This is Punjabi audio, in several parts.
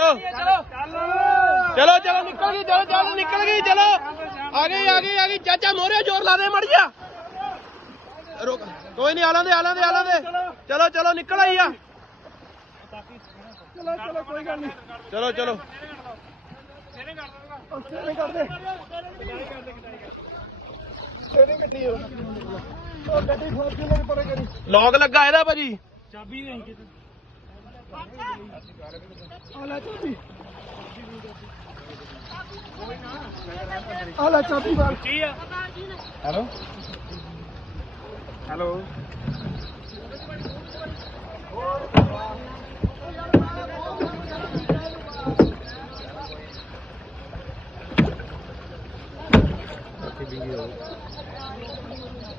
ਚਲੋ। ਚਲੋ ਨਿਕਲ ਗਈ ਚਲੋ ਚਲੋ ਨਿਕਲ ਗਈ ਚਲੋ। ਆ ਗਈ ਆ ਗਈ ਆ ਗਈ। ਚਾਚਾ ਮੋਰੇ ਜ਼ੋਰ ਲਾ ਦੇ ਮੜ ਜਾ ਰੁਕ। ਕੋਈ ਨਹੀਂ ਆਲਾਂ ਦੇ ਆਲਾਂ ਦੇ ਆਲਾਂ ਦੇ ਚਲੋ ਚਲੋ ਨਿਕਲ ਆਈ ਆ। ਚਲੋ ਚਲੋ। ਕੋਈ ਗੱਲ ਨਹੀਂ ਚਲੋ ਚਲੋ ਸਟੇਰਿੰਗ ਕਰ ਦੇ ਸਟੇਰਿੰਗ ਕੱਢੀ ਹੋ ਉਹ ਗੱਡੀ ਫੋਰਚੂਨਰ ਪਰੇ ਕਰੀ? ਲੌਕ ਲੱਗਾ ਇਹਦਾ ਭਾਜੀ। ਆ ਲੈ ਚਾਬੀ ਆ ਲੈ ਚਾਬੀ ਬਾਲ ਹੈਲੋ ਹੈਲੋ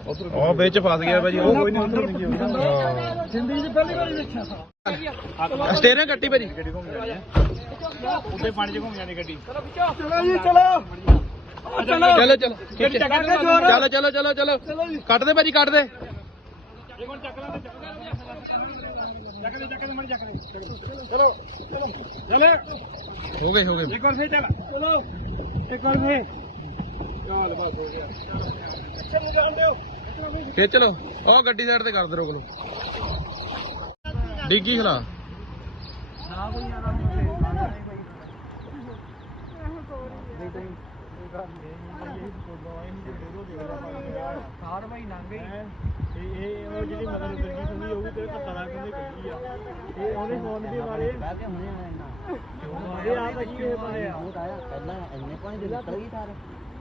ਉਹ ਵਿੱਚ ਫਸ ਗਿਆ ਭਾਜੀ, ਉਹ ਕੋਈ ਨਹੀਂ ਉਧਰ ਜ਼ਿੰਦਗੀ 'ਚ ਪਹਿਲੀ ਵਾਰੀ ਦੇਖਿਆ। ਸਾਂ ਸਟੇਰਿੰਗ ਕੱਟੀ ਭਾਜੀ। ਉੱਤੇ ਪਾਣੀ 'ਚ ਘੁੰਮ ਜਾਂਦੀ ਗੱਡੀ ਚਲੋ ਜੀ ਚਲੋ ਆ ਚਲੋ ਚਲੋ ਚਲੋ ਖਿੱਚ। ਚੱਕ ਦੇ ਜ਼ੋਰ। ਚਲੋ ਚਲੋ। ਚਲੋ ਚਲੋ ਚਲੋ ਜੀ ਕੱਟ ਦੇ ਭਾਜੀ, ਕੱਟ ਦੇ। ਇਹ ਕੋਣ ਚੱਕ ਲੈਂਦੇ ਚੱਕ ਲੈਂਦੇ ਚੱਕ ਦੇ ਚੱਕ ਦੇ ਮੜ ਚੱਕ ਦੇ ਚਲੋ ਚਲੇ ਹੋ ਗਏ ਹੋ ਗਏ। ਇੱਕ ਵਾਰ ਫੇਰ ਚੱਲ। ਚਲੋ, ਇੱਕ ਵਾਰ ਫੇ ਚੱਲ ਬਸ ਹੋ ਗਿਆ। ਚੱਲ ਜਾਣ ਦਿਓ ਖਿੱਚ ਲੋ ਉਹ ਗੱਡੀ ਸਾਈਡ ਤੇ ਕਰ ਦੇ ਰੋਕ ਲੋ ਡਿੱਗੀ ਖਲਾ ਸਾਰ ਭਾਈ ਲੰਘ ਗਈ ਇਹ ਇਹ ਉਹ ਜਿਹੜੀ ਮਦਦ ਦਰਜੀ ਸੁਣੀ ਹੋਊਗੀ ਤੇ ਘੱਟਾ ਲਾ ਕੇ ਕੱਢੀ ਆ ਇਹ ਉਹਨੇ ਫੋਨ ਦੇ ਬਾਰੇ ਇਹ ਆ ਬੱਜੀ ਇਹ ਬਾਰੇ ਆ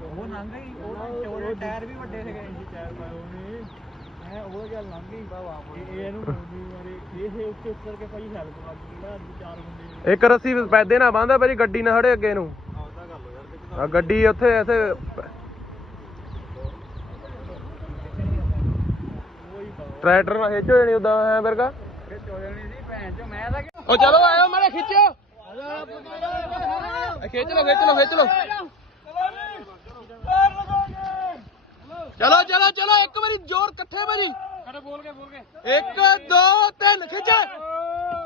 ਉਹ ਲੰਘ ਗਈ ਉਹ ਚੋਰੇ ਟਾਇਰ ਵੀ ਵੱਡੇ ਸੀਗੇ ਟਾਇਰ ਪਾਏ ਉਹਨੇ ਹੈ ਉਹ ਗੱਲ ਲੰਘ ਗਈ ਇਹ ਇਹ ਇਹਨੂੰ ਫੋਨ ਬਾਰੇ ਇਹ ਉੱਤੇ ਉੱਤਰ ਕੇ ਭਾਈ ਹੈਲਪ ਕਰ ਦਿੱਤਾ ਚਾਰ ਬੰਦੇ ਇੱਕ ਰੱਸੀ ਪੈਦੇ ਨਾ ਬਾਂਦਾ ਭਾਜੀ ਗੱਡੀ ਨਾ ਖੜੇ ਅੱਗੇ ਨੂੰ ਆਉਦਾ ਕਰ ਲੋ ਯਾਰ ਆ ਗੱਡੀ ਉੱਥੇ ਐਸੇ ਟਰੈਕਟਰ ਨਾਲ ਖਿੱਚ ਹੋ ਜਾਣੀ ਉਦਾਂ ਹੈ ਵਰਗਾ ਚੋਲਣੀ ਸੀ ਭੈਣ ਚੋ ਮੈਂ ਤਾਂ ਉਹ ਚਲੋ ਆਇਓ ਮਾੜੇ ਖਿੱਚੋ ਖਿੱਚ ਲੋ ਖਿੱਚ ਲੋ ਖਿੱਚ ਲੋ ਚਲੋ ਚਲੋ ਚਲੋ ਇੱਕ ਵਾਰੀ ਜ਼ੋਰ ਇਕੱਠੇ ਭਾਜੀ ਕਰੇ ਬੋਲ ਕੇ ਬੋਲ ਕੇ ਇੱਕ ਦੋ ਤਿੰਨ ਖਿੱਚ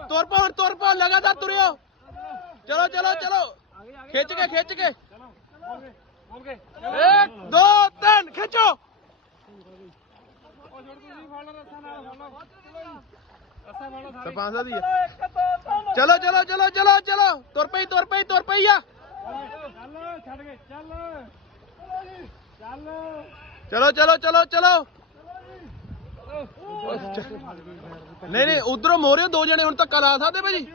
ਤੁਰ ਪਾ ਹੁਣ ਤੁਰ ਪਾ ਲਗਾਤਾਰ ਤੁਰਿਓ ਚਲੋ ਚਲੋ ਚਲੋ ਖਿੱਚ ਕੇ ਖਿੱਚ ਕੇ ਬੋਲ ਕੇ ਇੱਕ ਦੋ ਤਿੰਨ ਖਿੱਚੋ ਉਹ ਛੋੜ ਤੁਸੀਂ ਫੜ ਲਓ ਰੱਸਾ ਨਾਲ ਫੜ ਲਓ ਰੱਸਾ ਫੜ ਲਓ ਸਾਰੇ ਸਰਪੰਚ ਸਾਹਿਬ ਦੀ ਆ। ਚਲੋ ਚਲੋ ਚਲੋ ਚਲੋ ਚਲੋ ਤੁਰ ਪਈ ਚਲੋ ਚਲੋ ਚਲੋ ਚਲੋ। ਨਹੀਂ ਨਹੀਂ, ਉਧਰੋਂ ਮੋਰੇ ਦੋ ਜਣੇ ਹੁਣ ਧੱਕਾ ਲਾ ਸਕਦੇ ਭਾਜੀ?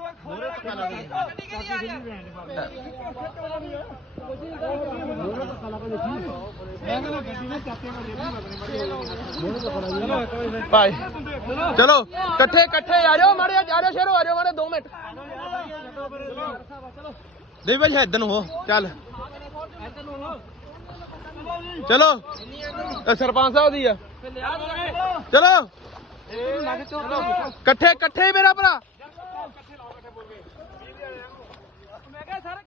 ਭਾਈ, ਚਲੋ, ਇਕੱਠੇ ਇਕੱਠੇ ਆ ਜਾਓ ਮਾੜੇ ਆ ਜਾਓ ਸ਼ੇਰੋ ਆ ਜਾਓ ਮਾੜੇ 2 ਮਿੰਟ। ਦੇ ਭਾਈ ਇਦਾਂ ਨੂੰ ਹੋ, ਚੱਲ। ਚਲੋ। ਇਹ ਸਰਪੰਚ ਸਾਹਿਬ ਦੀ ਆ। ਚਲੋ। ਇਕੱਠੇ ਇਕੱਠੇ ਮੇਰਾ ਭਰਾ।